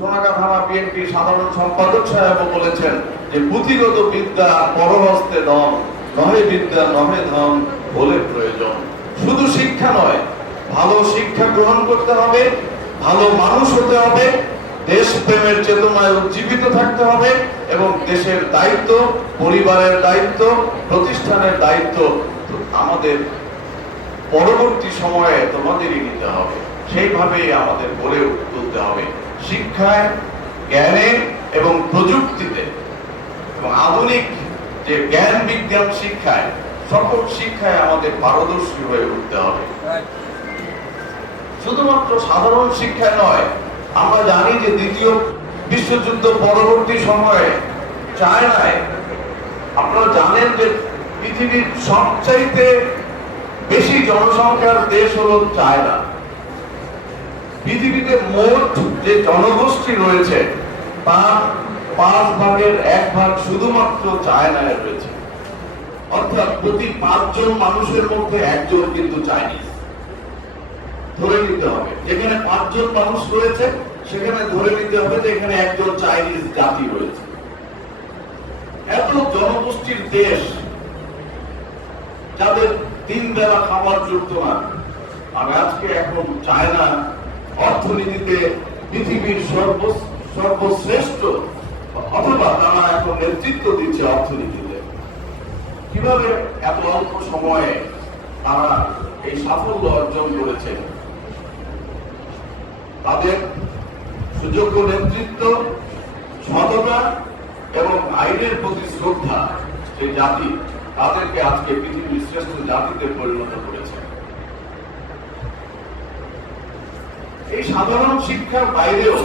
সোনাগা থানা সাধারণ সম্পাদক সাহেব বলেছেন যে পুঁথিগত বিদ্যা পরহস্তে দম নহে বিদ্যা, নহে ধন বলে প্রয়োজন। শুধু শিক্ষা নয়, ভালো শিক্ষা গ্রহণ করতে হবে, ভালো মানুষ হতে হবে চেতনায় উজ্জীবিত থাকতে হবে এবং দেশের দায়িত্ব, পরিবারের দায়িত্ব, প্রতিষ্ঠানের দায়িত্ব আমাদের পরবর্তী সময়ে তোমাদেরই নিতে হবে। সেইভাবেই আমাদের গড়ে তুলতে হবে। শিক্ষায়, জ্ঞানে এবং প্রযুক্তিতে এবং আধুনিক যে জ্ঞান বিজ্ঞান শিক্ষায়, সকল শিক্ষায় আমাদের পারদর্শী হয়ে উঠতে হবে। শুধুমাত্র সাধারণ শিক্ষা নয়, আমরা জানি যে দ্বিতীয় বিশ্বযুদ্ধ পরবর্তী সময়ে চায়নায়, আপনারা জানেন যে পৃথিবীর সবচাইতে বেশি জনসংখ্যার দেশ হলো চায়না। পৃথিবীতে মোট যে জনগোষ্ঠী রয়েছে, তার পাঁচ ভাগের এক ভাগ শুধুমাত্র চায়নায় রয়েছে। অর্থাৎ প্রতি পাঁচজন মানুষের মধ্যে একজন কিন্তু চাইনিজ। ধরে নিতে হবে, যেখানে পাঁচজন মানুষ রয়েছে, সেখানে ধরে নিতে হবে যে এখানে একজন চাইনিজ জাতি রয়েছে। এত জনগোষ্ঠীর দেশ, যাদের তিন বেলা খাবার জুটতো না, আর আজকে এখন চায়না অর্থনীতিতে পৃথিবীর সর্বশ্রেষ্ঠ, অথবা তারা এখন নেতৃত্ব দিচ্ছে অর্থনীতিতে। কীভাবে এত অল্প সময়ে তারা এই সাফল্য অর্জন করেছে? তাদের সুযোগ্য নেতৃত্ব, সততা এবং আইনের প্রতি শ্রদ্ধা যে জাতি, তাদেরকে আজকে পৃথিবীর শ্রেষ্ঠ জাতিতে পরিণত করেছে। এই সাধারণ শিক্ষার বাইরেও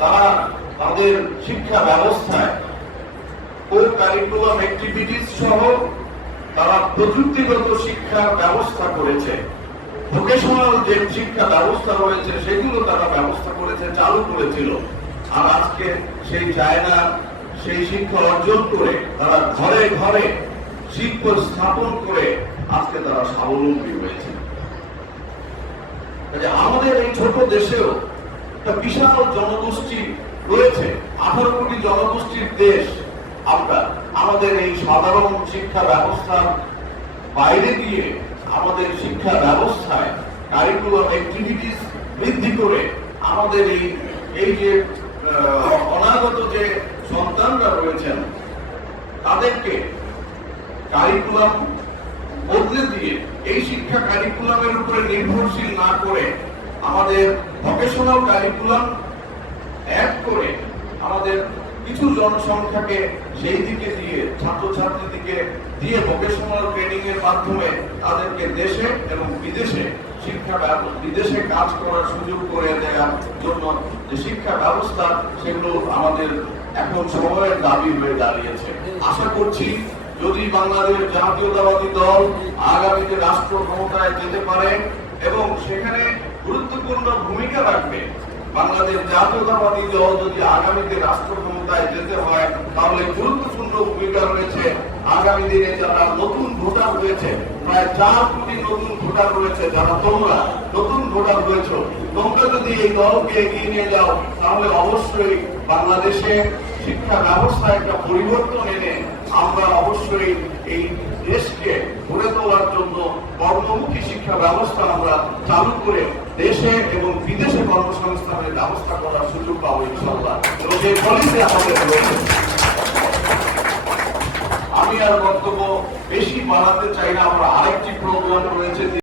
তারা তাদের শিক্ষা ব্যবস্থায় কো কারিকুলাম অ্যাক্টিভিটিস সহ তারা প্রযুক্তিগত শিক্ষার ব্যবস্থা করেছে। ভোকেশনাল যে শিক্ষা ব্যবস্থা রয়েছে, সেগুলো তারা ব্যবস্থা করেছে, চালু করেছিল। আর আজকে সেই চায়না, সেই শিক্ষা অর্জন করে তারা ঘরে ঘরে শিল্প স্থাপন করে আজকে তারা স্বাবলম্বী হয়েছে। আমাদের এই ছোট দেশেও একটা বিশাল জনগোষ্ঠী রয়েছে। আঠারো কোটি জনগোষ্ঠীর দেশ আমরা, আমাদের এই সাধারণ শিক্ষা ব্যবস্থার বাইরে দিয়ে আমাদের শিক্ষা ব্যবস্থায় কারিকুলাম অ্যাক্টিভিটিস বৃদ্ধি করে আমাদের এই এই যে অনাগত যে সন্তানরা রয়েছেন, তাদেরকে কারিকুলাম বদলে দিয়ে এই শিক্ষা কারিকুলামের উপরে নির্ভরশীল না করে আমাদের ভোকেশনাল কারিকুলাম অ্যাড করে আমাদের কিছু জনসংখ্যাকে সেই দিকে দিয়ে ছাত্রছাত্রী দিকে দিয়ে ভোকেশনাল ট্রেনিং এর মাধ্যমে তাদেরকে দেশে এবং বিদেশে শিক্ষা বিদেশে কাজ করার সুযোগ করে দেওয়ার জন্য যে শিক্ষা ব্যবস্থা, সেগুলো আমাদের এখন সময়ের দাবি হয়ে দাঁড়িয়েছে। আশা করছি যদি বাংলাদেশ জাতীয়তাবাদী দল আগামীতে রাষ্ট্র ক্ষমতায় যেতে পারে এবং সেখানে গুরুত্বপূর্ণ ভূমিকা রাখবে, বাংলাদেশ জাতীয়তাবাদী দল যদি আগামীতে রাষ্ট্র ক্ষমতায় যেতে হয়, তাহলে গুরুত্বপূর্ণ ভূমিকা রয়েছে। আগামী দিনে যারা নতুন ভোটার রয়েছে প্রায় চার কোটি নতুন ভোটার রয়েছে। যারা তোমরা নতুন ভোটার রয়েছে তোমরা যদি এই দলকে এগিয়ে নিয়ে যাও, তাহলে অবশ্যই বাংলাদেশে শিক্ষা ব্যবস্থায় একটা পরিবর্তন এনে আমরা অবশ্যই এই দেশকে গড়ে তোলার জন্য কর্মমুখী শিক্ষা ব্যবস্থা আমরা চালু করে দেশে এবং বিদেশে কর্মসংস্থানের ব্যবস্থা করার সুযোগ পাবো ইনশাল্লাহ এবং সেই পলিসি আমাদের রয়েছে। আমি আর বক্তব্য বেশি বাড়াতে চাই না, আমরা আরেকটি প্রোগ্রাম রয়েছে